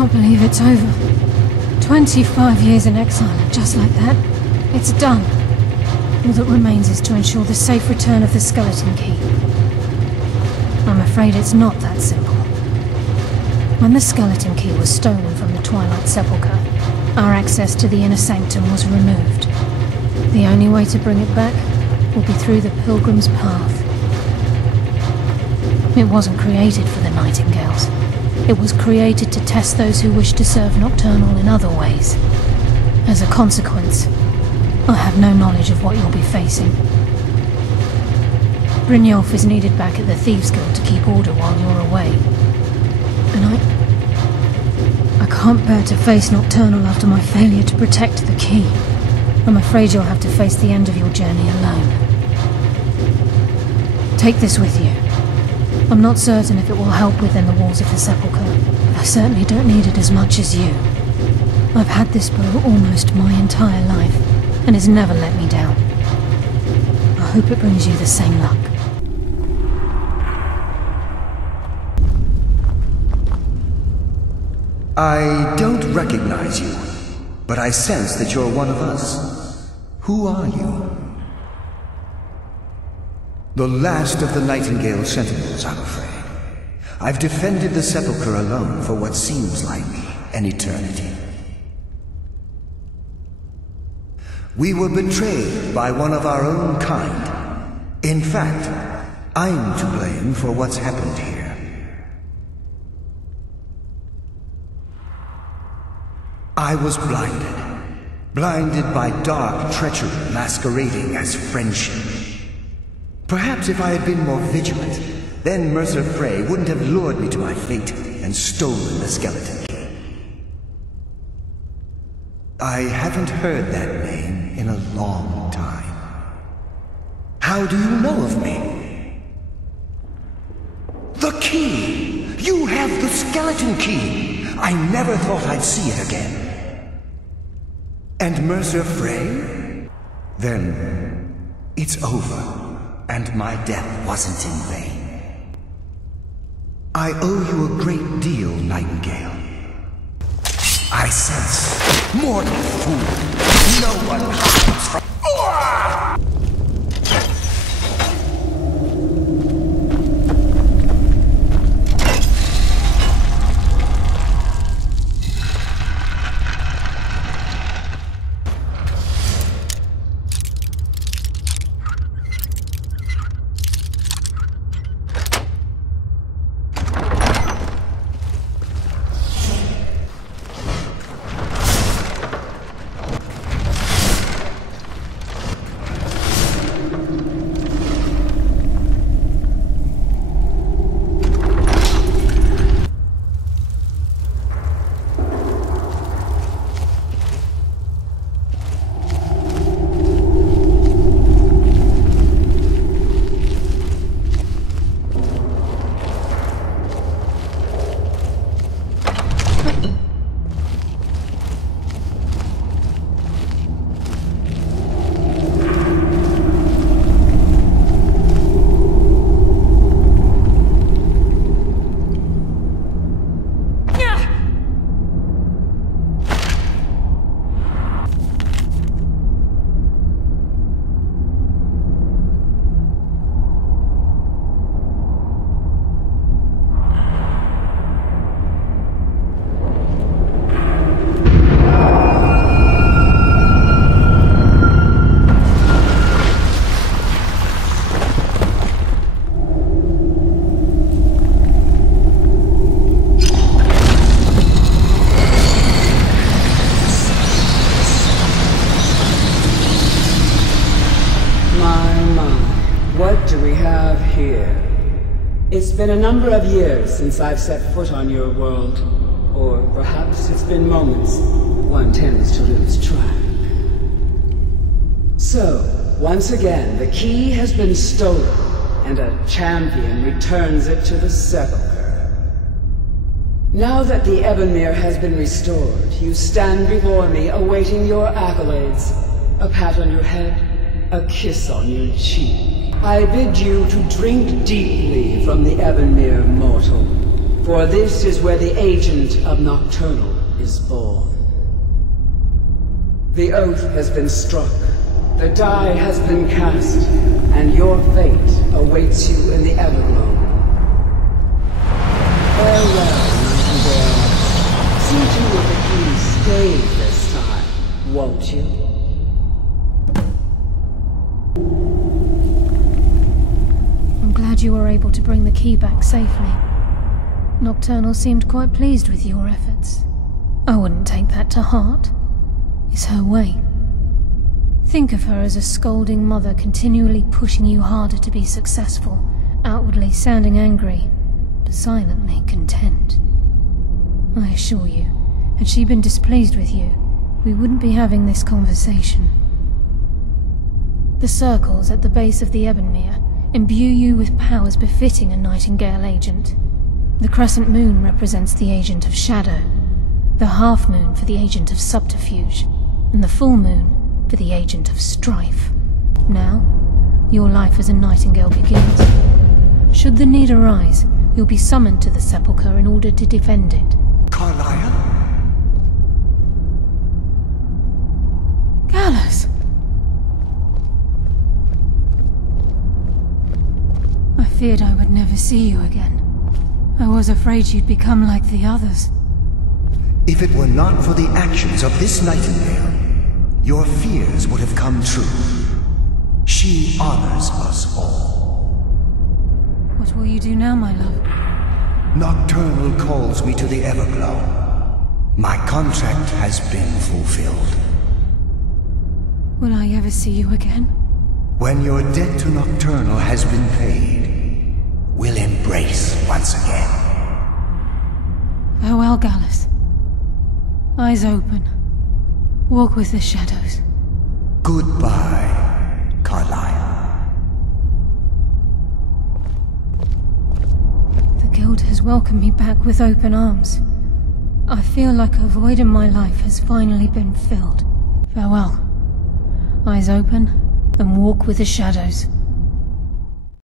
can't believe it's over. 25 years in exile, and just like that, it's done. All that remains is to ensure the safe return of the skeleton key. I'm afraid it's not that simple. When the skeleton key was stolen from the Twilight Sepulchre, our access to the inner sanctum was removed. The only way to bring it back will be through the Pilgrim's Path. It wasn't created for the Nightingales. It was created to test those who wish to serve Nocturnal in other ways. As a consequence, I have no knowledge of what you'll be facing. Brynjolf is needed back at the Thieves' Guild to keep order while you're away. And I can't bear to face Nocturnal after my failure to protect the key. I'm afraid you'll have to face the end of your journey alone. Take this with you. I'm not certain if it will help within the walls of the Sepulchre, but I certainly don't need it as much as you. I've had this bow almost my entire life, and it's never let me down. I hope it brings you the same luck. I don't recognize you, but I sense that you're one of us. Who are you? The last of the Nightingale Sentinels, I'm afraid. I've defended the Sepulchre alone for what seems like an eternity. We were betrayed by one of our own kind. In fact, I'm to blame for what's happened here. I was blinded by dark treachery masquerading as friendship. Perhaps if I had been more vigilant, then Mercer Frey wouldn't have lured me to my fate and stolen the skeleton key. I haven't heard that name in a long time. How do you know of me? The key! You have the skeleton key! I never thought I'd see it again. And Mercer Frey? Then it's over. And my death wasn't in vain. I owe you a great deal, Nightingale. I sense, mortal fool, no one hides from... It's been a number of years since I've set foot on your world. Or perhaps it's been moments. One tends to lose track. So, once again, the key has been stolen, and a champion returns it to the Sepulchre. Now that the Ebonmere has been restored, you stand before me awaiting your accolades. A pat on your head, a kiss on your cheek. I bid you to drink deeply from the Ebonmere, mortal. For this is where the agent of Nocturnal is born. The oath has been struck, the die has been cast, and your fate awaits you in the Everglow. Farewell, Nightingale. See to it that you stay this time, won't you? I'm glad you were able to bring the key back safely. Nocturnal seemed quite pleased with your efforts. I wouldn't take that to heart. It's her way. Think of her as a scolding mother continually pushing you harder to be successful, outwardly sounding angry, but silently content. I assure you, had she been displeased with you, we wouldn't be having this conversation. The circles at the base of the Ebonmere imbue you with powers befitting a Nightingale agent. The crescent moon represents the agent of shadow, the half moon for the agent of subterfuge, and the full moon for the agent of strife. Now, your life as a Nightingale begins. Should the need arise, you'll be summoned to the Sepulchre in order to defend it. Carlyle? Gallus! I feared I would never see you again. I was afraid you'd become like the others. If it were not for the actions of this Nightingale, your fears would have come true. She honors us all. What will you do now, my love? Nocturnal calls me to the Everglow. My contract has been fulfilled. Will I ever see you again? When your debt to Nocturnal has been paid, we'll embrace once again. Farewell, Gallus. Eyes open. Walk with the shadows. Goodbye, Carlyle. The Guild has welcomed me back with open arms. I feel like a void in my life has finally been filled. Farewell. Eyes open, and walk with the shadows.